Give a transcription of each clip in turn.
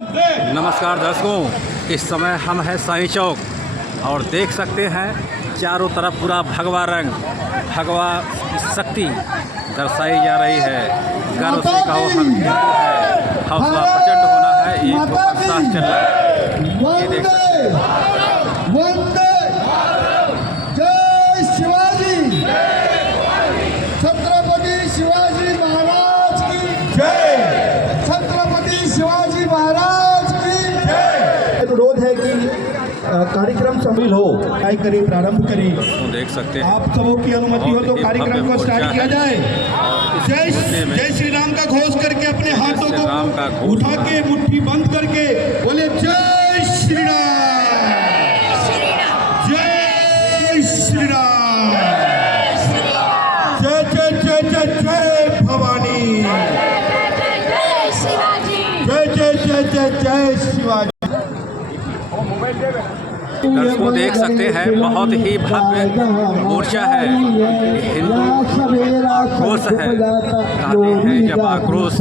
नमस्कार दर्शकों, इस समय हम हैं साईं चौक और देख सकते हैं चारों तरफ पूरा भगवा रंग, भगवा शक्ति दर्शाई जा रही है। गर्व से कहो हम है, हौसला प्रचंड होना है, ये साथ चल रहा है। ये देख सकते हैं। वंदे जय शिवाजी, छत्रपति शिवाजी महाराज की जय, छत्रपति शिवाजी महाराज की जय। अनुरोध है कि कार्यक्रम शामिल हो, करें, प्रारंभ करें। तो देख सकते हैं आप सबों की अनुमति हो तो कार्यक्रम को स्टार्ट किया जाए। जय श्री राम का घोष करके अपने हाथों को उठा के मुट्ठी बंद करके बोले जय श्री राम, जय श्री राम, जय जय जय जय जय भवानी, जय जय जय जय जय शिवाजी। दर्शकों देख सकते हैं बहुत ही भव्य मोर्चा है, हिंदू आक्रोश है। कहते हैं जब आक्रोश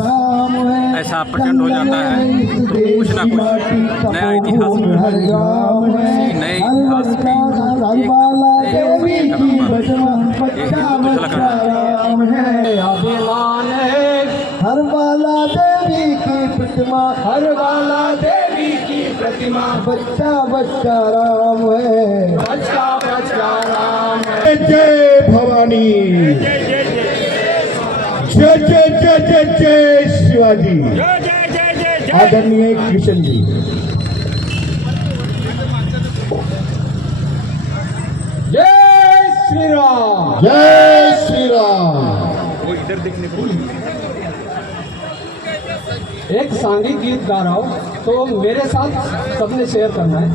ऐसा प्रचंड हो जाता है तो कुछ ना कुछ नया इतिहास नए इतिहास हर वाला देवी की प्रतिमा, हर वाला देवी की प्रतिमा, बच्चा बच्चा राम है, बच्चा बच्चा राम है। जय भवानी, जय जय जय जय जय शिवाजी, आदरणीय किशन जी। जय श्री राम, जय श्री राम। इधर देखने को एक सांघिक गीत गा रहा हूँ तो मेरे साथ सबने शेयर करना है।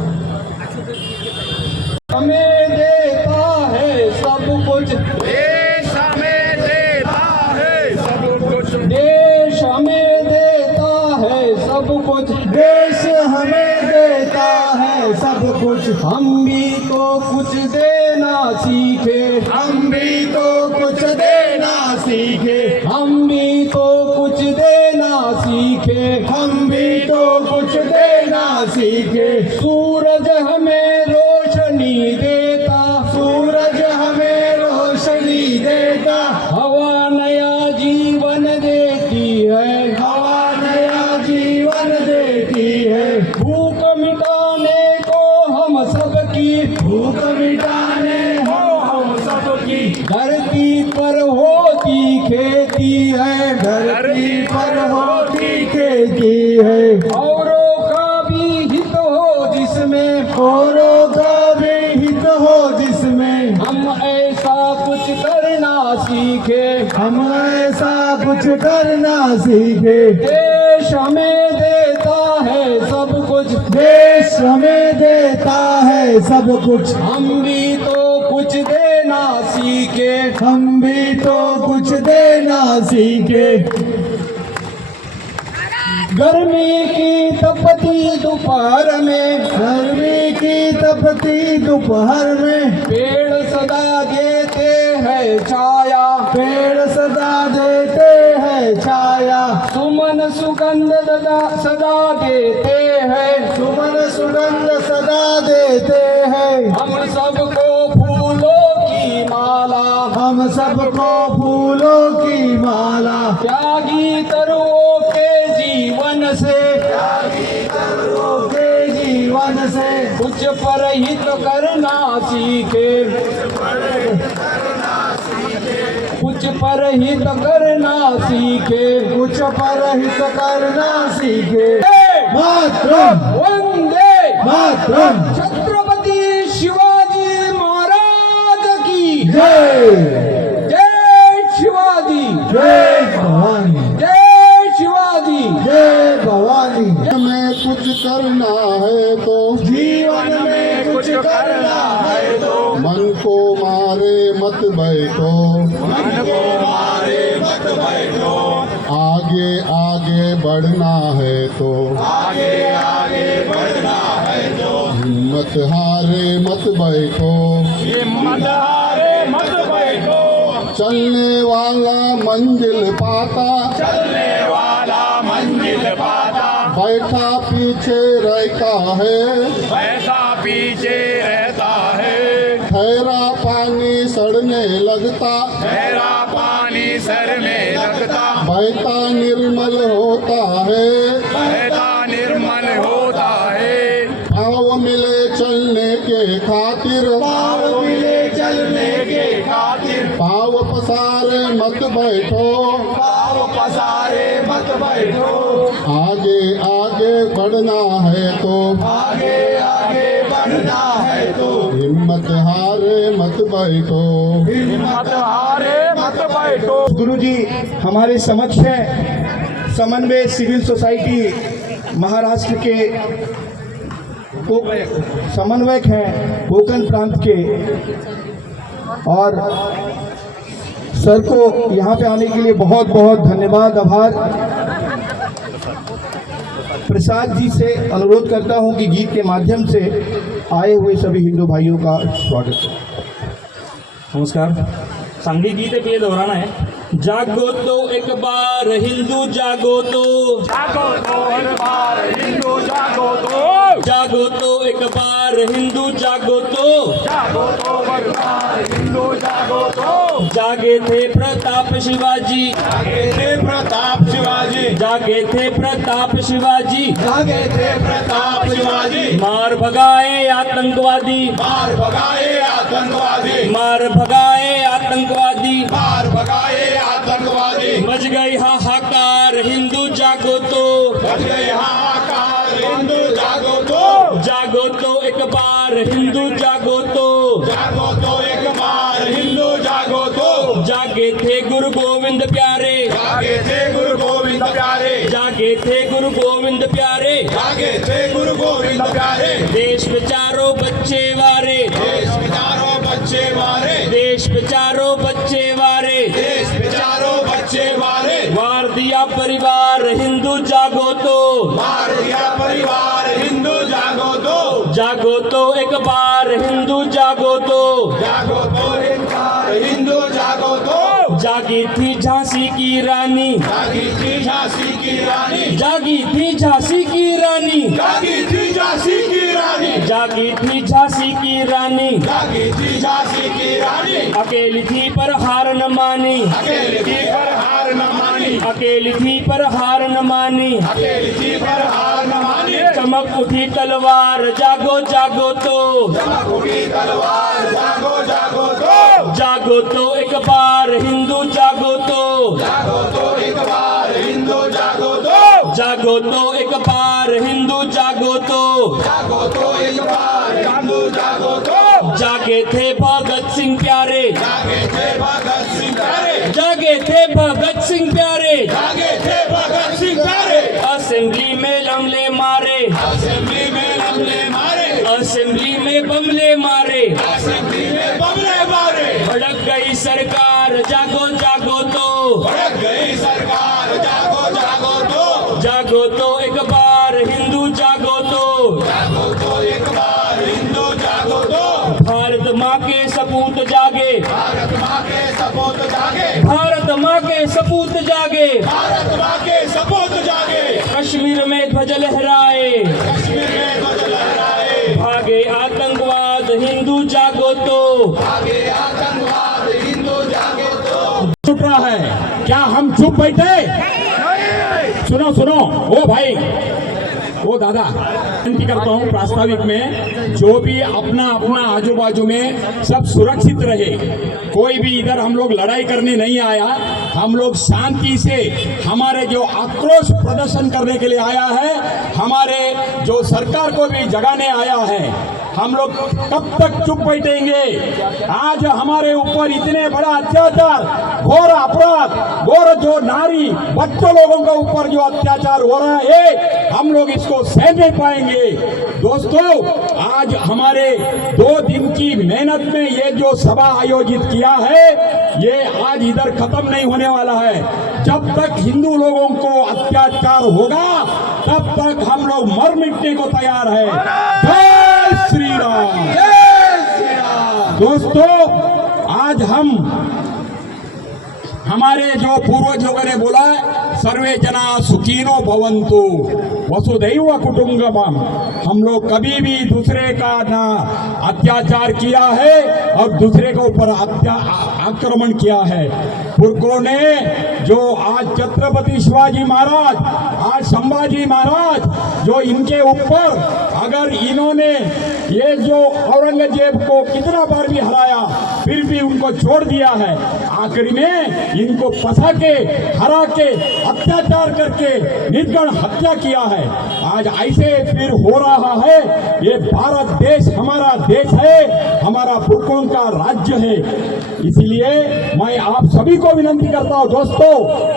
हमें देता है सब कुछ देश हमें देता है सब कुछ, देश हमें देता है सब कुछ, देश हमें देता है सब कुछ, हम भी तो कुछ देना सीखे, हम भी तो कुछ देना सीखे, हम भी तो कुछ देना सीखे, हम भी तो कुछ देना सीखे। सूरज हमें रोशनी देता, सूरज हमें रोशनी देता, हवा नया जीवन देती है, हवा नया जीवन देती है। भूख मिटाने को हम सबकी, भूख मिटाने हो हम सबकी, धरती पर होती खेती है, धरती पर होती खेती है। औरों का भी हित हो जिसमें, औरों का भी हित हो जिसमें, हम ऐसा कुछ करना सीखे, हम ऐसा कुछ करना सीखे। देश हमें देता है सब कुछ, देश हमें देता है सब कुछ, हम भी तो कुछ देना सीखे, हम भी तो कुछ देना सीखे। गर्मी की तपती दोपहर में, गर्मी की तपती दोपहर में, पेड़ सदा देते हैं छाया, पेड़ सदा देते हैं छाया, सुमन सुगंध सदा देते हैं, सुमन सुगंध सदा देते हैं। हम सबको फूलों की माला, हम सबको फूलों की माला, त्यागी तरुओं के जीवन से, त्यागी तरुओं के जीवन से, कुछ पर हित करना सीखे, कुछ पर हित करना सीखे, कुछ पर हित करना सीखे। मातरम, वंदे मातरम, छत्रपति शिवाजी महाराज की जय, जय शिवाजी, जय भवानी, जय शिवाजी, जय भवानी। में कुछ करना है तो जीवन में कुछ करना है तो मन को मारे मत बैठो, मन को मारे मत बैठो, आगे आगे बढ़ना है तो आगे आगे बढ़ना है तो हिम्मत हारे मत बैठो, हिम्मत हारे मत बैठो, चलने वाला मंजिल पाता, चलने वाला मंजिल पाता, बैठा पीछे रहता है, ऐसा पीछे रहता है, ठहरा पानी सड़ने लगता, ठहरा पानी सर में लगता, बहता निर्मल होता है, बहता निर्मल होता है, पाँव मिले चलने के खातिर, पाँव मिले चलने के खातिर, पाँव पसारे मत बैठो, पाँव पसारे मत बैठो, आगे आगे बढ़ना है तो, आगे आगे बढ़ना है तो, हिम्मत हारे मत बैठो। हिम्मत हारे मत बैठो। गुरु जी हमारे समक्ष है समन्वय सिविल सोसाइटी महाराष्ट्र के समन्वयक हैं कोकण प्रांत के, और सर को यहाँ पे आने के लिए बहुत बहुत धन्यवाद, आभार। प्रसाद जी से अनुरोध करता हूँ कि गीत के माध्यम से आए हुए सभी हिंदू भाइयों का स्वागत है। नमस्कार। सांघिक गीत है, ये दोहराना है। जागो तो एक बार हिंदू जागो तो, जागो तो एक बार हिंदू जागो तो, जागो तो एक बार हिंदू जागो तो, जागो तो एक बार हिंदू जागो तो, जागे थे प्रताप शिवाजी, जागे थे प्रताप शिवाजी, जागे थे प्रताप शिवाजी, जागे थे प्रताप शिवाजी, मार भगाए आतंकवादी, मार भगाए आतंकवादी, मार भगाए आतंकवादी, मार भगाए आतंकवादी, मच गई हाहाकार हिंदू जागो तो, बच गए हाहाकार हिंदू जागो तो, जागो तो एक बार हिंदू जागो तो, जागो तो एक बार हिंदू जागो तो, जागे थे गुरु गोविंद प्यारे, जागे थे गुरु गोविंद प्यारे, जागे थे गुरु गोविंद प्यारे, जागे थे गुरु गोविंद प्यारे, देश पे चारों बच्चे वारे, देश के चारों बच्चे मारे, देश पे चारों बच्चे वारे, देश के चारों बच्चे मारे, वार दिया परिवार हिंदू जागो तो, मार दिया परिवार हिंदू जागो तो, जागो तो एक बार हिंदू जागो तो, जागो तो एक बार हिंदू जागो तो, जागी थी झांसी की रानी, जागी थी झांसी की रानी, जागी थी झांसी की रानी, जागी थी झांसी की रानी, जागी थी झांसी की रानी, जागी थी झांसी की रानी, अकेली थी पर हार न मानी, अकेली थी पर हार न मानी, अकेली थी पर हार न मानी, अकेली थी पर हार न मानी, चमक उठी तलवार जागो जागो तो, चमक उठी तलवार जागो जागो तो, जागो तो एक बार हिंदू जागो तो, जागो तो एक बार हिंदू जागो तो, जागो तो एक बार हिंदू जागो तो, जागो तो एक बार हिंदू जागो तो, जागे थे भगत सिंह प्यारे, जागे थे भगत सिंह प्यारे, जागे थे भगत सिंह प्यारे, जागे थे भगत सिंह प्यारे, असेंबली में हमले मारे, असेंबली में हमले मारे, असेंबली में बमले मारे, असेंबली में बमले मारे, भड़क गई सरकार जागो जागो तो, भड़क गई सरकार जागो जागो तो, जागो तो एक बार हिंदू जागो तो, जागो तो एक बार हिंदू जागो तो, भारत माँ के सपूत जागे, भारत माँ के सपूत जागे, भारत माँ के सपूत जागे, भारत माँ के सपूत जागे, कश्मीर में ध्वज लहराए, कश्मीर में ध्वज लहराए, भागे आतंकवाद हिंदू जागो तो, आगे आतंकवाद हिंदू जागो तो, छूट रहा है। क्या हम चुप बैठे? सुनो सुनो, ओ भाई, ओ दादा, विनती करता हूँ प्रास्ताविक में जो भी अपना अपना आजू बाजू में सब सुरक्षित रहे। कोई भी इधर हम लोग लड़ाई करने नहीं आया, हम लोग शांति से हमारे जो आक्रोश प्रदर्शन करने के लिए आया है, हमारे जो सरकार को भी जगाने आया है। हम लोग कब तक चुप बैठेंगे? आज हमारे ऊपर इतने बड़ा अत्याचार, घोर अपराध, घोर जो नारी बच्चों लोगों के ऊपर जो अत्याचार हो रहा है, हम लोग इसको सहन नहीं पाएंगे। दोस्तों, आज हमारे 2 दिन की मेहनत में ये जो सभा आयोजित किया है, ये आज इधर खत्म नहीं होने वाला है। जब तक हिंदू लोगों को अत्याचार होगा, तब तक हम लोग मर मिटने को तैयार है। जय श्री राम। दोस्तों, आज हम हमारे जो पूर्वजों ने बोला, सर्वे जना सुखीनो भवन्तु वसुधैव कुटुम्बकम। हम लोग कभी भी दूसरे का ना अत्याचार किया है और दूसरे के ऊपर आक्रमण किया है। पुरखों ने जो आज छत्रपति शिवाजी महाराज, आज संभाजी महाराज, जो इनके ऊपर अगर इन्होंने ये जो औरंगजेब को कितना बार भी हराया फिर भी उनको छोड़ दिया है, आखिरी में इनको फंसा के हरा के अत्याचार करके निर्गण हत्या किया है। आज ऐसे फिर हो रहा है। ये भारत देश हमारा देश है, हमारा पुरखों का राज्य है। इसलिए मैं आप सभी को विनती करता हूं दोस्तों,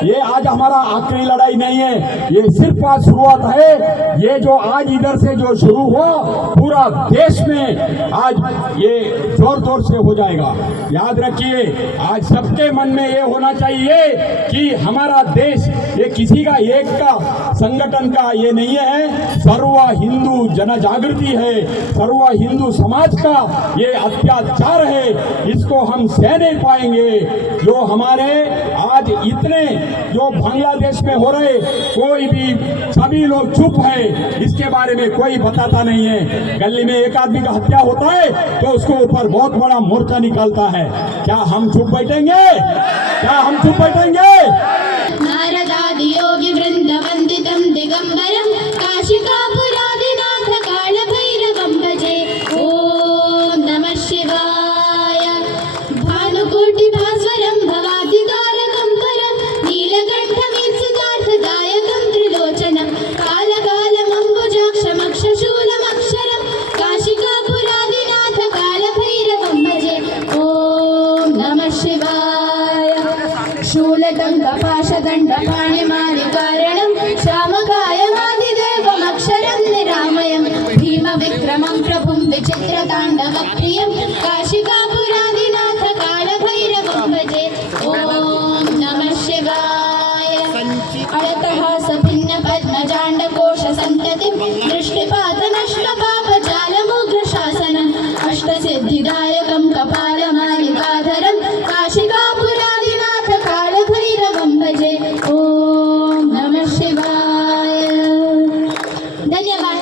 ये आज हमारा आखिरी लड़ाई नहीं है, ये सिर्फ आज शुरुआत है। ये जो आज इधर से जो शुरू हुआ पूरा देश में आज ये जोर जोर से हो जाएगा। याद रखिए, आज सबके मन में ये होना चाहिए कि हमारा देश ये किसी का एक का संगठन का ये नहीं है, सर्व हिंदू जन जागृति है, सर्व हिंदू समाज का ये अत्याचार है, इसको हम सह नहीं पाएंगे। जो हमारे आज इतने जो बांग्लादेश में हो रहे, कोई भी सभी लोग चुप है, इसके बारे में कोई बताता नहीं है। गली में एक आदमी का हत्या होता है तो उसको ऊपर बहुत बड़ा मोर्चा निकालता है। क्या हम चुप बैठेंगे? क्या हम चुप बैठेंगे? नारदादि योगी वृंद वंदितम दिगंबरम काशिकापुरादिनाथ काल भैरवं भजे। ओम नमः शिवाय। भानुकोटि भास्वरं भवादितारकं परं नीलकंठं सिद्धार्थदायकं त्रिलोचनं कालकालमम्बुजाक्षमक्षशूलमक्षरं काशिकापुरादिनाथ काल भैरवं भजे। ओम नमः शिवाय। शूलदण्डपाशदण्डपाणिमादिकारणं श्यामकायमादिदेवमक्षरं निरामयं भीमविक्रमं प्रभुं विचित्रताण्डवप्रियं काशिकापुरादिनाथ कालभैरवं भजे। ॐ नमः शिवाय। अळतः सभिन्न पद्मजाण्डकोशसन्ततिं दृष्टिपातनष्टपापजालमुग्रशासनम् अष्टसिद्धिदायकं कपालमालिकाधरं काशिकापुरादिनाथ कालभैरवं भजे। ओम नमः शिवाय। धन्यवाद।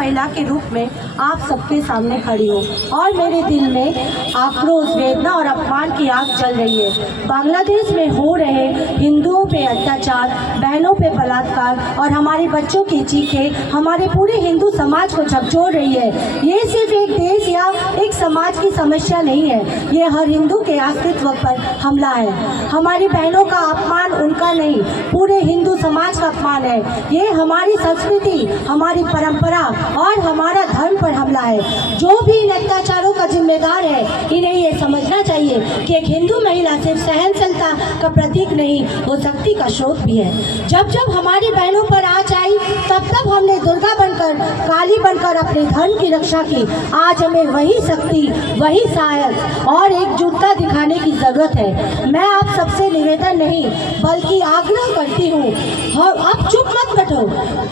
महिला के रूप में आप सबके सामने खड़ी हूँ और मेरे दिल में आक्रोश, वेदना और अपमान की आग जल रही है। बांग्लादेश में हो रहे हिंदुओं पे अत्याचार, बहनों पे बलात्कार और हमारे बच्चों की चीखें हमारे पूरे हिंदू समाज को झकझोर रही है। ये सिर्फ एक देश या एक समाज की समस्या नहीं है, ये हर हिंदू के अस्तित्व पर हमला है। हमारी बहनों का अपमान उनका नहीं, पूरे हिंदू समाज का अपमान है। ये हमारी संस्कृति, हमारी परंपरा और हमारा धर्म पर हमला है। जो भी इन अत्याचारों का जिम्मेदार है, इन्हें ये समझना चाहिए कि एक हिंदू महिला सिर्फ सहनशीलता का प्रतीक नहीं, वो शक्ति का स्रोत भी है। जब जब हमारी बहनों पर आँच आई तब तब हमने दुर्गा बनकर, काली बनकर अपने धर्म की रक्षा की। आज हमें वही शक्ति, वही साहस और एकजुटता दिखाने की जरूरत है। मैं आप सबसे निवेदन नहीं बल्कि आग्रह करती हूँ, अब चुप मत बैठो,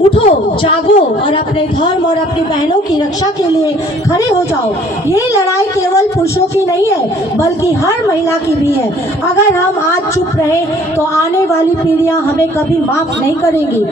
उठो, जागो और अपने धर्म और अपनी बहनों की रक्षा के लिए खड़े हो जाओ। ये लड़ाई केवल पुरुषों की नहीं है बल्कि हर महिला की भी है। अगर हम आज चुप रहे तो आने वाली पीढ़ियां हमें कभी माफ नहीं करेंगी।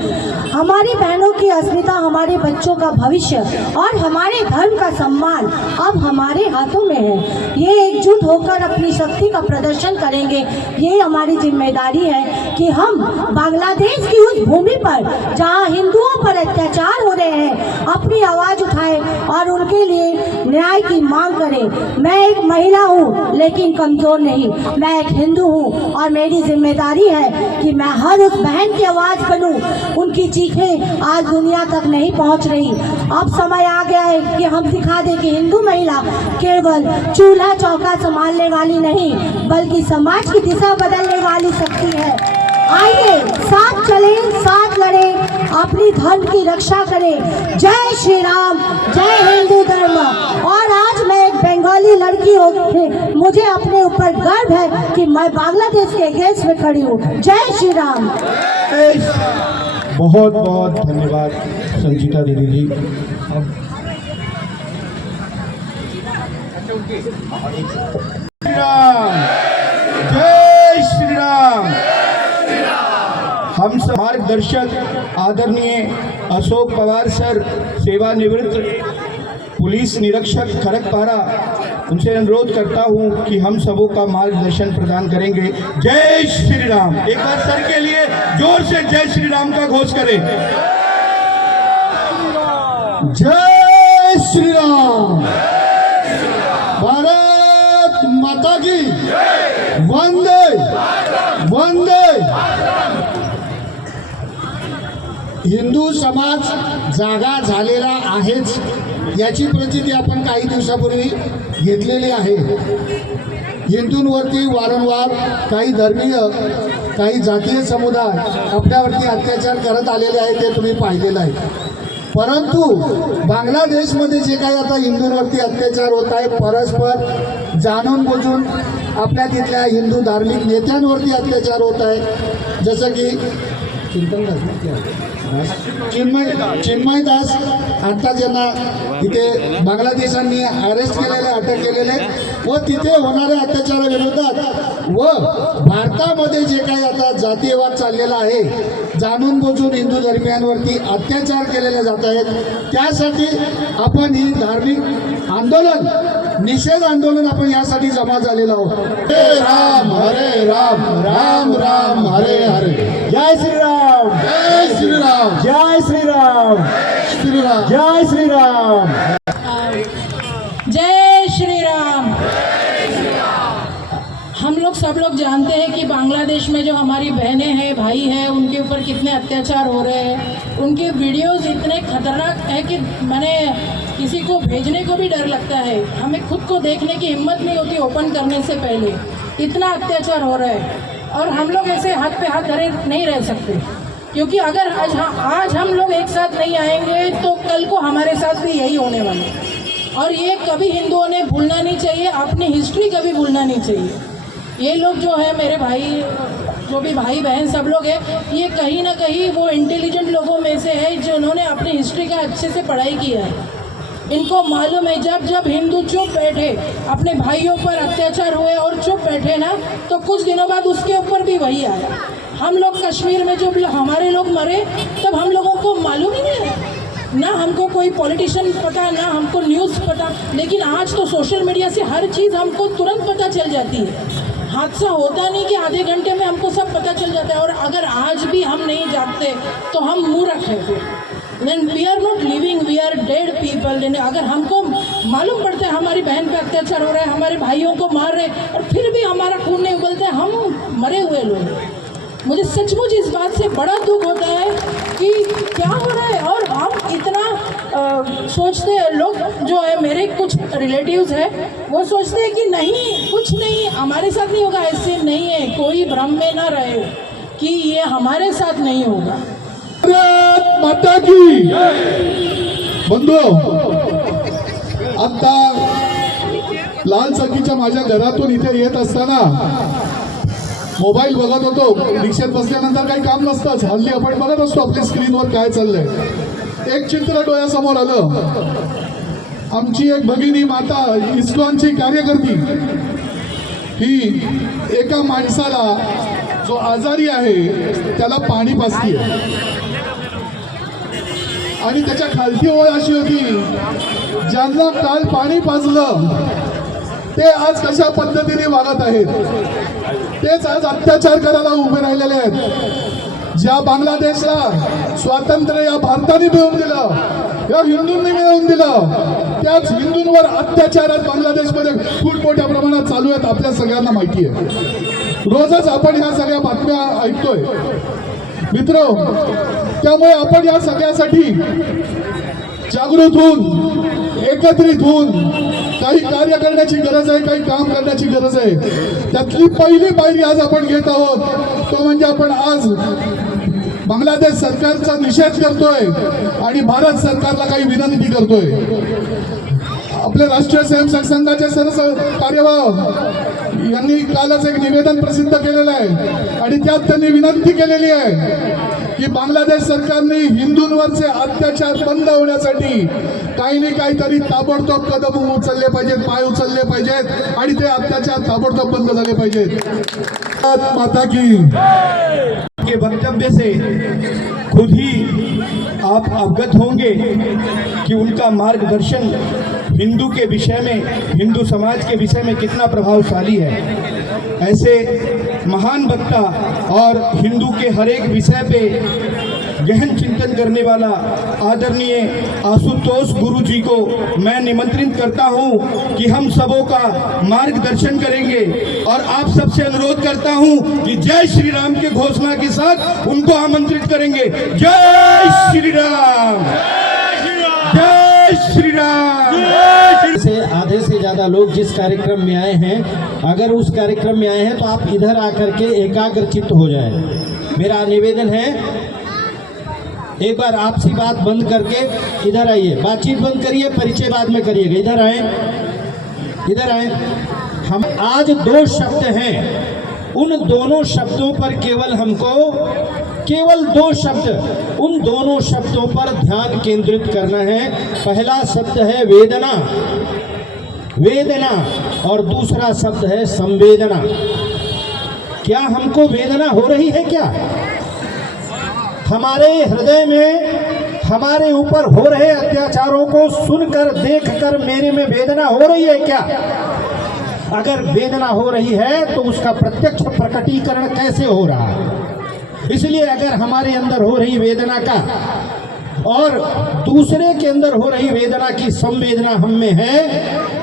हमारी बहनों की अस्मिता, हमारे बच्चों का भविष्य और हमारे धर्म का सम्मान अब हमारे हाथों में है। ये एकजुट होकर अपनी शक्ति का प्रदर्शन करेंगे। ये हमारी जिम्मेदारी है कि हम बांग्लादेश की उस भूमि पर जहाँ हिंदुओं पर अत्याचार हो रहे हैं अपनी आवाज उठाएं और उनके लिए न्याय की मांग करें। मैं एक महिला हूँ लेकिन कमजोर नहीं, मैं एक हिंदू हूँ और मेरी जिम्मेदारी है कि मैं हर उस बहन की आवाज बनूं। उनकी चीखें आज दुनिया तक नहीं पहुँच रही। अब समय आ गया है कि हम दिखा दें कि हिंदू महिला केवल चूल्हा चौका संभालने वाली नहीं बल्कि समाज की दिशा बदलने वाली शक्ति है। आइए साथ चलें, साथ लड़ें, अपनी धर्म की रक्षा करें। जय श्री राम, जय हिंदू धर्म। और आज मैं एक बंगाली लड़की होकर मुझे अपने ऊपर गर्व है कि मैं बांग्लादेश के अगेंस्ट में खड़ी हूँ। जय श्री राम। बहुत बहुत धन्यवाद संचिता दीदी जी। जय श्री राम। हम सब मार्गदर्शक आदरणीय अशोक पवार सर, सेवानिवृत्त पुलिस निरीक्षक खड़गपारा, उनसे अनुरोध करता हूं कि हम सबों का मार्गदर्शन प्रदान करेंगे। जय श्री राम। एक बार सर के लिए जोर से जय श्री राम का घोष करें। जय श्री राम। भारत माता की वंदे वंदे। हिंदू समाज जागा झालेला आहेच याची प्रचिती आपण काही दिवसापूर्वी घेतलेली आहे। हिंदूंवरती वारंवार काही धर्मीय, काही जातीय समुदाय आपल्यावरती अत्याचार करत आलेले आहे, ते तुम्ही पाहिलेलं आहे। परंतु बांगलादेशमध्ये जे काही आता हिंदूंवरती अत्याचार होत आहे, परस्पर जाणून बुजून आपल्या तिथल्या हिंदू धार्मिक नेत्यांवरती अत्याचार होत आहे, जसं की चिन्मय दास आता ज्यांना तिथे बांगलादेशांनी अरेस्ट केलेले, अटक केलेले व तिथे होणाऱ्या अत्याचाराविरोधात व भारतामध्ये जे काही आता जातीयवाद चाललेला आहे, जाणून बुजून हिंदू धर्मियांवरती अत्याचार केलेले जात आहेत, त्यासाठी आपण ही धार्मिक आंदोलन, निषेध आंदोलन आपण यासाठी जमा झालेलो आहोत। हरे राम राम राम हरे हरे। जय श्री राम। जय श्री राम। जय श्री राम। श्री राम। जय श्री राम। जय श्री राम। हम लोग सब लोग जानते हैं कि बांग्लादेश में जो हमारी बहनें हैं, भाई हैं, उनके ऊपर कितने अत्याचार हो रहे हैं। उनके वीडियोस इतने खतरनाक है कि मैंने किसी को भेजने को भी डर लगता है। हमें खुद को देखने की हिम्मत नहीं होती ओपन करने से पहले, इतना अत्याचार हो रहा है। और हम लोग ऐसे हाथ पे हाथ धरे नहीं रह सकते, क्योंकि अगर आज हम लोग एक साथ नहीं आएंगे तो कल को हमारे साथ भी यही होने वाला है। और ये कभी हिंदुओं ने भूलना नहीं चाहिए, अपनी हिस्ट्री कभी भूलना नहीं चाहिए। ये लोग जो है मेरे भाई, जो भी भाई बहन सब लोग हैं, ये कहीं ना कहीं वो इंटेलिजेंट लोगों में से है जिन्होंने अपनी हिस्ट्री का अच्छे से पढ़ाई किया है। इनको मालूम है जब जब हिंदू चुप बैठे, अपने भाइयों पर अत्याचार हुए और चुप बैठे ना, तो कुछ दिनों बाद उसके ऊपर भी वही आया। हम लोग कश्मीर में जो हमारे लोग मरे, तब हम लोगों को मालूम ही नहीं है, ना हमको कोई पॉलिटिशियन पता, ना हमको न्यूज़ पता। लेकिन आज तो सोशल मीडिया से हर चीज़ हमको तुरंत पता चल जाती है। हादसा होता नहीं कि आधे घंटे में हमको सब पता चल जाता है। और अगर आज भी हम नहीं जागते तो हम मूर्ख हैं फिर। Then we are not living, we are dead people. अगर हमको मालूम पड़ता है हमारी बहन पे अत्याचार हो रहा है, हमारे भाइयों को मार रहे हैं, और फिर भी हमारा खून नहीं उबलता है, हम मरे हुए लोग। मुझे सचमुच इस बात से बड़ा दुख होता है कि क्या हो रहा है। और हम इतना सोचते हैं, लोग जो है मेरे कुछ रिलेटिव्स हैं, वो सोचते हैं कि नहीं, कुछ नहीं हमारे साथ नहीं होगा। ऐसे नहीं है, कोई भ्रम में ना रहे कि ये हमारे साथ नहीं होगा। भारत माता की बंधू, आता लाल चक्कीच्या माझ्या घरातून इथे येत असताना मोबाईल बघत होतो। रिक्षेत बसल्यानंतर काही काम नसतंच, हल्ली आपण बघत असतो आपल्या स्क्रीनवर काय चाललंय। एक चित्र डोळ्यासमोर आलं। आमची एक भगिनी माता, इस्कॉनची कार्यकर्ती, ही एका माणसाला जो आजारी आहे त्याला पाणी पाजतीये, आणि त्याच्या खालची ओळ अशी होती, ज्यांना काल पाणी पाजलं ते आज कशा पद्धतीने वागत आहेत, तेच आज अत्याचार करायला उभे राहिलेले आहेत। ज्या बांगलादेशला स्वातंत्र्य या भारताने मिळवून दिलं, या हिंदूंनी मिळवून दिलं, त्याच हिंदूंवर अत्याचार आज बांगलादेशमध्ये खूप मोठ्या प्रमाणात चालू आहेत, आपल्या सगळ्यांना माहिती आहे। रोजच आपण ह्या सगळ्या बातम्या ऐकतोय मित्र। त्यामुळे आपण या सगळ्यासाठी जागृत होऊन, एकत्रित होऊन काही कार्य करण्याची गरज आहे, काही काम करण्याची गरज आहे। त्यातली पहिली पायरी आज आपण घेत आहोत, तो म्हणजे आपण आज बांगलादेश सरकारचा निषेध करतोय आणि भारत सरकारला काही विनंती करतोय। आपले राष्ट्रीय स्वयंसेवक संघाचे कार्यवाह यांनी कालच एक निवेदन प्रसिद्ध केलेलं आहे आणि त्यात त्यांनी विनंती केलेली आहे की बांगलादेश सरकारने हिंदूंवरचे अत्याचार बंद होण्यासाठी काही नाही काहीतरी ताबडतोब कदम उचलले पाहिजेत, पाय उचलले पाहिजेत आणि ते अत्याचार ताबडतोब बंद झाले पाहिजेत। माता की उनके वक्तव्य से खुद ही आप अवगत होंगे कि उनका मार्गदर्शन हिंदू के विषय में, हिंदू समाज के विषय में कितना प्रभावशाली है। ऐसे महान वक्ता और हिंदू के हर एक विषय पे गहन चिंतन करने वाला आदरणीय आशुतोष गुरु जी को मैं निमंत्रित करता हूं कि हम सबों का मार्गदर्शन करेंगे और आप सबसे अनुरोध करता हूं कि जय श्री राम के घोषणा के साथ उनको आमंत्रित करेंगे। जय श्री राम, जय श्री राम। से आधे से ज़्यादा लोग जिस कार्यक्रम में आए हैं, अगर उस कार्यक्रम में आए हैं तो आप इधर आकर के एकाग्रचित्त हो जाए। मेरा निवेदन है, एक बार आपसी बात बंद करके इधर आइए, बातचीत बंद करिए, परिचय बाद में करिएगा। इधर आए, इधर आए। हम आज 2 शब्द हैं, उन दोनों शब्दों पर केवल 2 शब्द, उन दोनों शब्दों पर ध्यान केंद्रित करना है। पहला शब्द है वेदना, वेदना, और दूसरा शब्द है संवेदना। क्या हमको वेदना हो रही है? क्या हमारे हृदय में हमारे ऊपर हो रहे अत्याचारों को सुनकर, देखकर मेरे में वेदना हो रही है क्या? अगर वेदना हो रही है तो उसका प्रत्यक्ष प्रकटीकरण कैसे हो रहा है? इसलिए अगर हमारे अंदर हो रही वेदना का और दूसरे के अंदर हो रही वेदना की संवेदना हम में है,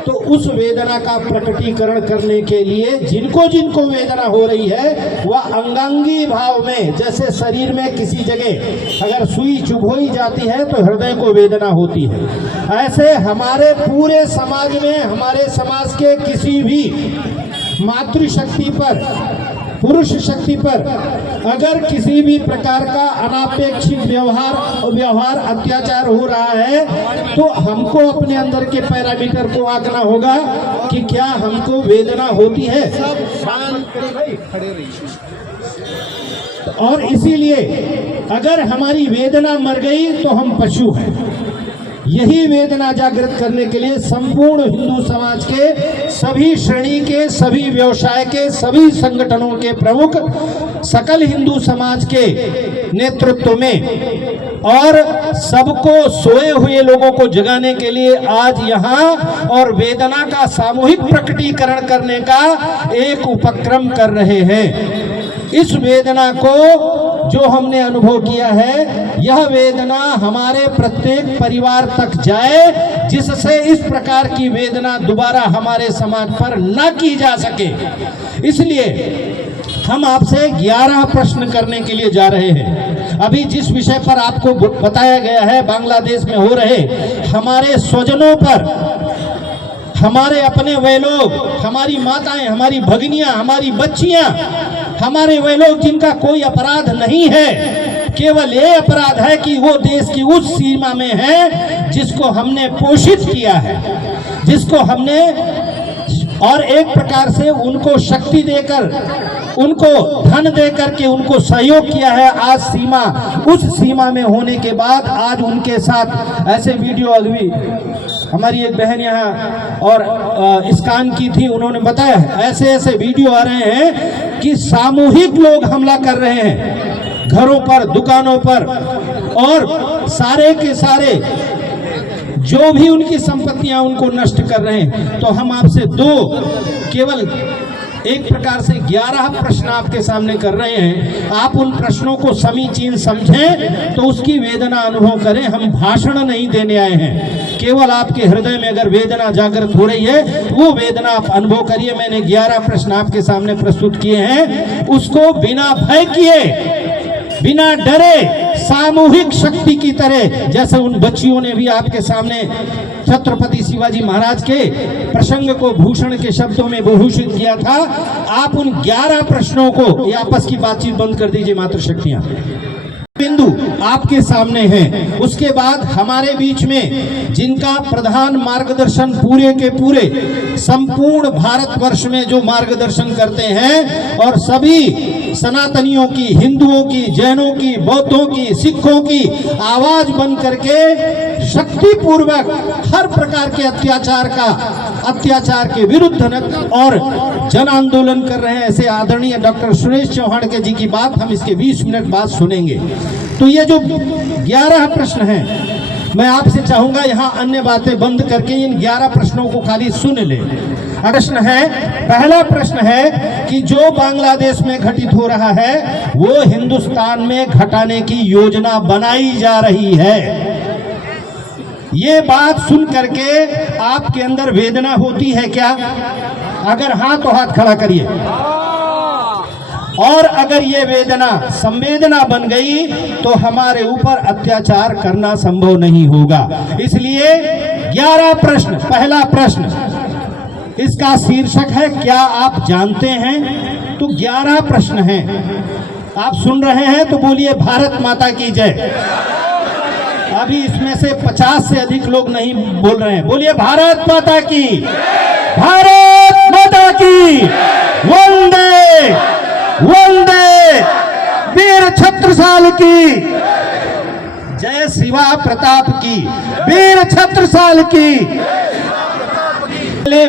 तो उस वेदना का प्रकटीकरण करने के लिए जिनको जिनको वेदना हो रही है वह अंगांगी भाव में, जैसे शरीर में किसी जगह अगर सुई चुभोई जाती है तो हृदय को वेदना होती है, ऐसे हमारे पूरे समाज में, हमारे समाज के किसी भी मातृशक्ति पर, पुरुष शक्ति पर अगर किसी भी प्रकार का अनापेक्षित व्यवहार अत्याचार हो रहा है तो हमको अपने अंदर के पैरामीटर को आंकना होगा कि क्या हमको वेदना होती है। और इसीलिए अगर हमारी वेदना मर गई तो हम पशु हैं। यही वेदना जागृत करने के लिए संपूर्ण हिंदू समाज के सभी श्रेणी के, सभी व्यवसाय के, सभी संगठनों के प्रमुख, सकल हिंदू समाज के नेतृत्व में और सबको, सोए हुए लोगों को जगाने के लिए आज यहाँ और वेदना का सामूहिक प्रकटीकरण करने का एक उपक्रम कर रहे हैं। इस वेदना को जो हमने अनुभव किया है, यह वेदना हमारे प्रत्येक परिवार तक जाए, जिससे इस प्रकार की वेदना दोबारा हमारे समाज पर न की जा सके। इसलिए हम आपसे 11 प्रश्न करने के लिए जा रहे हैं। अभी जिस विषय पर आपको बताया गया है, बांग्लादेश में हो रहे हमारे स्वजनों पर, हमारे अपने वे लोग, हमारी माताएं, हमारी भगिनियां, हमारी बच्चियां, हमारे वे लोग जिनका कोई अपराध नहीं है, केवल ये अपराध है कि वो देश की उस सीमा में है जिसको हमने पोषित किया है, जिसको हमने और एक प्रकार से उनको शक्ति देकर, उनको धन देकर के उनको सहयोग किया है। आज सीमा, उस सीमा में होने के बाद आज उनके साथ ऐसे वीडियो, अभी हमारी एक बहन यहाँ और इस्कान की थी, उन्होंने बताया ऐसे ऐसे वीडियो आ रहे हैं कि सामूहिक लोग हमला कर रहे हैं घरों पर, दुकानों पर, और सारे के सारे जो भी उनकी संपत्तियां उनको नष्ट कर रहे हैं। तो हम आपसे केवल एक प्रकार से 11 प्रश्न आपके सामने कर रहे हैं। आप उन प्रश्नों को समीचीन समझें तो उसकी वेदना अनुभव करें। हम भाषण नहीं देने आए हैं, केवल आपके हृदय में अगर वेदना जागृत हो रही है वो वेदना आप अनुभव करिए। मैंने 11 प्रश्न आपके सामने प्रस्तुत किए हैं, उसको बिना भय किए, बिना डरे, सामूहिक शक्ति की तरह, जैसे उन बच्चियों ने भी आपके सामने छत्रपति शिवाजी महाराज के प्रसंग को भूषण के शब्दों में विभूषित किया था, आप उन 11 प्रश्नों को, ये आपस की बातचीत बंद कर दीजिए मातृशक्तियां। बिंदु आपके सामने है। उसके बाद हमारे बीच में जिनका प्रधान मार्गदर्शन पूरे के पूरे संपूर्ण भारतवर्ष में जो मार्गदर्शन करते हैं और सभी सनातनियों की, हिंदुओं की, जैनों की, बौद्धों की, सिखों की आवाज बन करके शक्ति पूर्वक हर प्रकार के अत्याचार के विरुद्ध और जन आंदोलन कर रहे हैं, ऐसे आदरणीय डॉक्टर सुरेश चौहान के जी की बात हम इसके 20 मिनट बाद सुनेंगे। तो ये जो 11 प्रश्न हैं, मैं आपसे चाहूंगा यहाँ अन्य बातें बंद करके इन 11 प्रश्नों को खाली सुन ले। प्रश्न है, पहला प्रश्न है कि जो बांग्लादेश में घटित हो रहा है वो हिंदुस्तान में घटाने की योजना बनाई जा रही है। ये बात सुन करके आपके अंदर वेदना होती है क्या? अगर हाँ तो हाथ खड़ा करिए। और अगर ये वेदना संवेदना बन गई तो हमारे ऊपर अत्याचार करना संभव नहीं होगा। इसलिए 11 प्रश्न। पहला प्रश्न, इसका शीर्षक है क्या आप जानते हैं? तो 11 प्रश्न हैं। आप सुन रहे हैं तो बोलिए भारत माता की जय। अभी इसमें से 50 से अधिक लोग नहीं बोल रहे हैं। बोलिए भारत माता की, भारत माता की, वंदे वंदे, वीर छत्रसाल की जय, शिवा प्रताप की, वीर छत्रसाल की।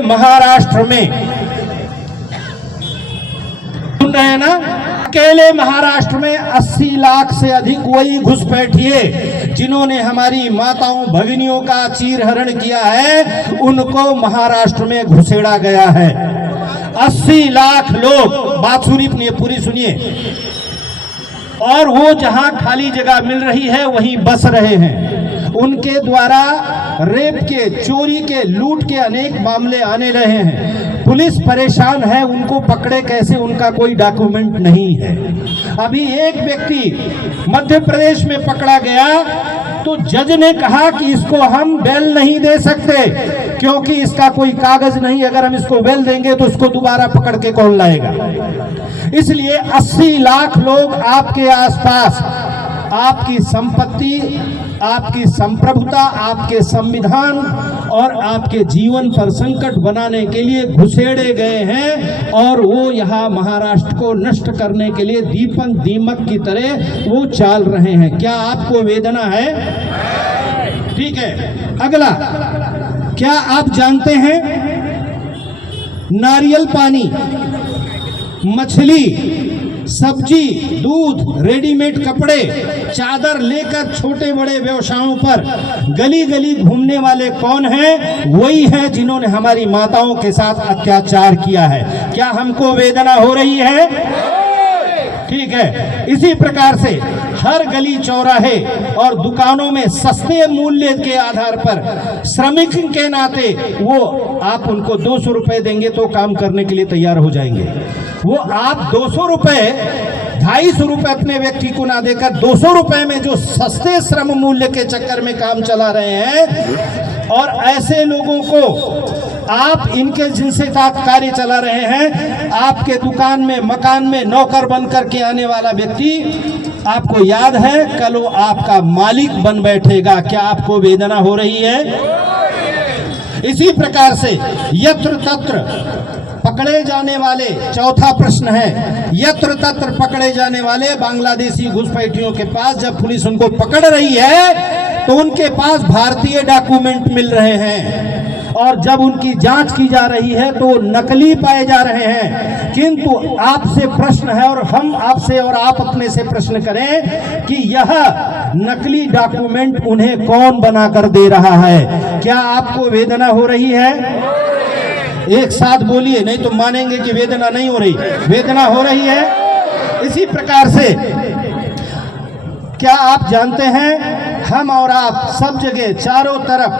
महाराष्ट्र में सुन रहे हैं ना, अकेले महाराष्ट्र में 80 लाख से अधिक वही घुसपैठिए जिन्होंने हमारी माताओं भगिनियों का चीरहरण किया है, उनको महाराष्ट्र में घुसेड़ा गया है। 80 लाख लोग, बात सुनिए, पूरी सुनिए। और वो जहां खाली जगह मिल रही है वहीं बस रहे हैं। उनके द्वारा रेप के, चोरी के, लूट के अनेक मामले आने रहे हैं। पुलिस परेशान है, उनको पकड़े कैसे, उनका कोई डॉक्यूमेंट नहीं है। अभी एक व्यक्ति मध्य प्रदेश में पकड़ा गया तो जज ने कहा कि इसको हम बेल नहीं दे सकते क्योंकि इसका कोई कागज नहीं, अगर हम इसको बेल देंगे तो इसको दोबारा पकड़ के कौन लाएगा। इसलिए 80 लाख लोग आपके आसपास आपकी संपत्ति, आपकी संप्रभुता, आपके संविधान और आपके जीवन पर संकट बनाने के लिए घुसेड़े गए हैं और वो यहाँ महाराष्ट्र को नष्ट करने के लिए दीमक की तरह वो चाल रहे हैं। क्या आपको वेदना है? ठीक है। अगला, क्या आप जानते हैं नारियल पानी, मछली, सब्जी, दूध, रेडीमेड कपड़े, चादर लेकर छोटे बड़े व्यवसायों पर गली गली घूमने वाले कौन हैं? वही हैं जिन्होंने हमारी माताओं के साथ अत्याचार किया है। क्या हमको वेदना हो रही है? ठीक है। इसी प्रकार से हर गली चौराहे और दुकानों में सस्ते मूल्य के आधार पर श्रमिक के नाते वो आप उनको 200 रुपए देंगे तो काम करने के लिए तैयार हो जाएंगे। वो आप 200 रुपए, 250 रुपए अपने व्यक्ति को ना देकर 200 रुपए में जो सस्ते श्रम मूल्य के चक्कर में काम चला रहे हैं, और ऐसे लोगों को आप इनके जिनसे साथ कार्य चला रहे हैं, आपके दुकान में, मकान में नौकर बन करके आने वाला व्यक्ति, आपको याद है कल वो आपका मालिक बन बैठेगा। क्या आपको वेदना हो रही है? इसी प्रकार से यत्र तत्र पकड़े जाने वाले, चौथा प्रश्न है, यत्र तत्र पकड़े जाने वाले बांग्लादेशी घुसपैठियों के पास जब पुलिस उनको पकड़ रही है तो उनके पास भारतीय डॉक्यूमेंट मिल रहे हैं और जब उनकी जांच की जा रही है तो नकली पाए जा रहे हैं। किंतु आपसे प्रश्न है और हम आपसे और आप अपने से प्रश्न करें कि यह नकली डॉक्यूमेंट उन्हें कौन बनाकर दे रहा है? क्या आपको वेदना हो रही है? एक साथ बोलिए, नहीं तो मानेंगे कि वेदना नहीं हो रही। वेदना हो रही है। इसी प्रकार से क्या आप जानते हैं, हम और आप सब जगह चारों तरफ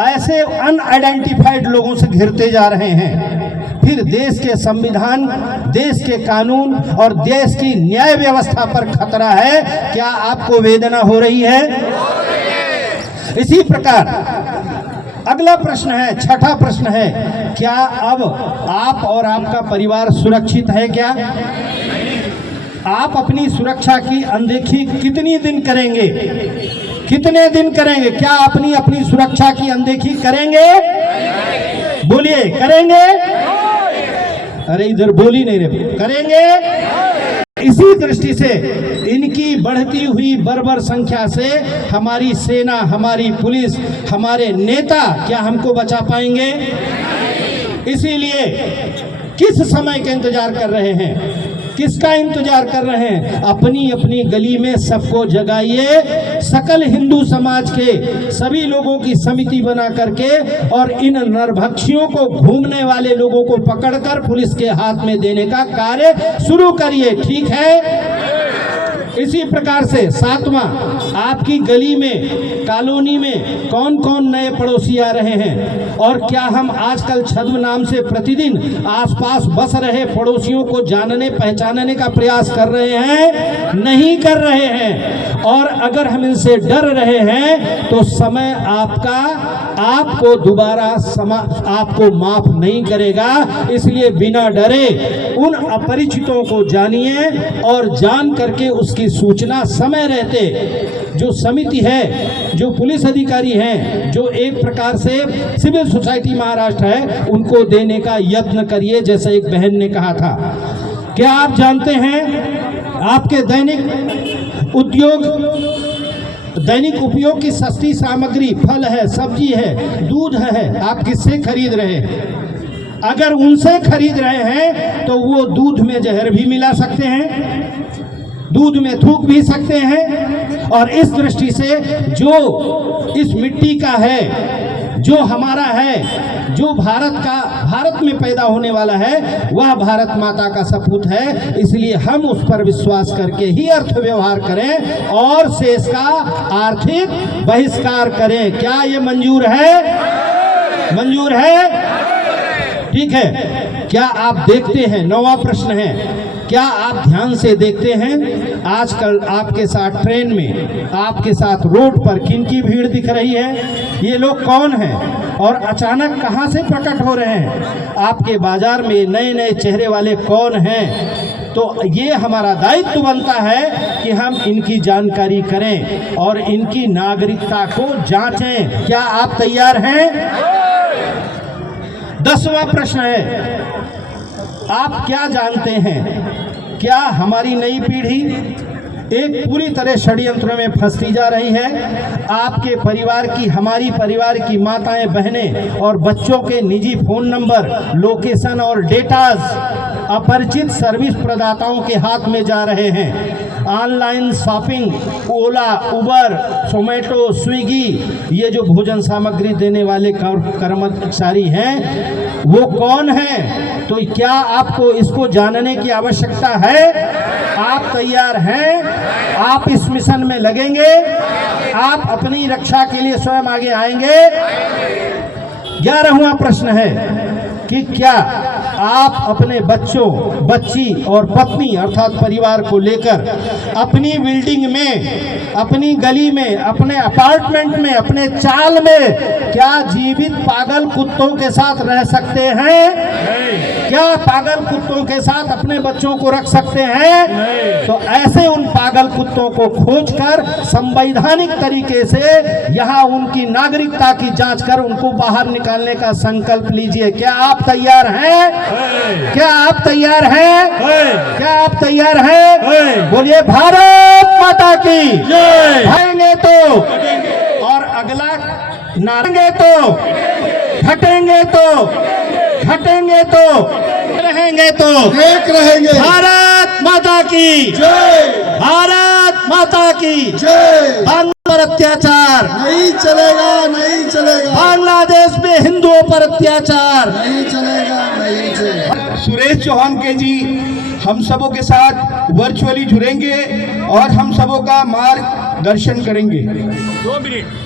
ऐसे अनआइडेंटिफाइड लोगों से घिरते जा रहे हैं। फिर देश के संविधान, देश के कानून और देश की न्याय व्यवस्था पर खतरा है। क्या आपको वेदना हो रही है? इसी प्रकार अगला प्रश्न है, छठा प्रश्न है, क्या अब आप और आपका परिवार सुरक्षित है? क्या आप अपनी सुरक्षा की अनदेखी कितनी दिन करेंगे? कितने दिन करेंगे? क्या अपनी सुरक्षा की अनदेखी करेंगे? बोलिए, करेंगे? अरे इधर बोल ही नहीं रहे, करेंगे? इसी दृष्टि से इनकी बढ़ती हुई बर्बर संख्या से हमारी सेना, हमारी पुलिस, हमारे नेता क्या हमको बचा पाएंगे? इसीलिए किस समय का इंतजार कर रहे हैं? किसका इंतजार कर रहे हैं? अपनी अपनी गली में सबको जगाइए, सकल हिंदू समाज के सभी लोगों की समिति बना करके और इन नरभक्षियों को, घूमने वाले लोगों को पकड़कर पुलिस के हाथ में देने का कार्य शुरू करिए। ठीक है? इसी प्रकार से 7वां, आपकी गली में, कॉलोनी में कौन कौन नए पड़ोसी आ रहे हैं और क्या हम आजकल छद्म नाम से प्रतिदिन आसपास बस रहे पड़ोसियों को जानने पहचानने का प्रयास कर रहे हैं? नहीं कर रहे हैं। और अगर हम इनसे डर रहे हैं तो समय आपको दोबारा आपको माफ नहीं करेगा। इसलिए बिना डरे उन अपरिचितों को जानिए और जान करके उसकी सूचना समय रहते जो समिति है, जो पुलिस अधिकारी हैं, जो एक प्रकार से सिविल सोसाइटी महाराष्ट्र है, उनको देने का यत्न करिए, जैसे एक बहन ने कहा था। क्या आप जानते हैं आपके दैनिक उपयोग की सस्ती सामग्री, फल है, सब्जी है, दूध है, आप किससे खरीद रहे हैं? अगर उनसे खरीद रहे हैं तो वो दूध में जहर भी मिला सकते हैं, दूध में थूक भी सकते हैं। और इस दृष्टि से जो इस मिट्टी का है, जो हमारा है, जो भारत में पैदा होने वाला है, वह भारत माता का सपूत है। इसलिए हम उस पर विश्वास करके ही अर्थ व्यवहार करें और शेष का आर्थिक बहिष्कार करें। क्या ये मंजूर है? मंजूर है? ठीक है। क्या आप देखते हैं, 9वां प्रश्न है, क्या आप ध्यान से देखते हैं आजकल आपके साथ ट्रेन में, आपके साथ रोड पर किनकी भीड़ दिख रही है? ये लोग कौन हैं और अचानक कहां से प्रकट हो रहे हैं? आपके बाजार में नए नए चेहरे वाले कौन हैं? तो ये हमारा दायित्व बनता है कि हम इनकी जानकारी करें और इनकी नागरिकता को जांचें। क्या आप तैयार हैं? 10वां प्रश्न है, आप क्या जानते हैं, क्या हमारी नई पीढ़ी एक पूरी तरह षड्यंत्र में फंसती जा रही है? आपके परिवार की, हमारी परिवार की माताएं, बहनें और बच्चों के निजी फोन नंबर, लोकेशन और डेटाज अपरिचित सर्विस प्रदाताओं के हाथ में जा रहे हैं। ऑनलाइन शॉपिंग, ओला, उबर, जोमेटो, स्विगी, ये जो भोजन सामग्री देने वाले कर्मचारी हैं वो कौन हैं? तो क्या आपको इसको जानने की आवश्यकता है? आप तैयार हैं? आप इस मिशन में लगेंगे? आप अपनी रक्षा के लिए स्वयं आगे आएंगे? 11वां प्रश्न है कि क्या आप अपने बच्चों, बच्ची और पत्नी अर्थात परिवार को लेकर अपनी बिल्डिंग में, अपनी गली में, अपने अपार्टमेंट में, अपने चाल में क्या जीवित पागल कुत्तों के साथ रह सकते हैं? क्या पागल कुत्तों के साथ अपने बच्चों को रख सकते हैं? तो ऐसे उन पागल कुत्तों को खोजकर संवैधानिक तरीके से यहाँ उनकी नागरिकता की जांच कर उनको बाहर निकालने का संकल्प लीजिए। क्या आप तैयार हैं? क्या आप तैयार हैं? क्या आप तैयार हैं? बोलिए भारत माता की जय। भागेंगे तो और अगला नारेंगे तो, घटेंगे तो, घटेंगे तो, रहेंगे तो एक रहेंगे। भारत माता की जय। भारत माता की जय। पर अत्याचार नहीं चलेगा, नहीं चलेगा। बांग्लादेश में हिंदुओं पर अत्याचार नहीं चलेगा, नहीं चलेगा। सुरेश चौहान के जी हम सबों के साथ वर्चुअली जुड़ेंगे और हम सबों का मार्गदर्शन करेंगे। 2 मिनट।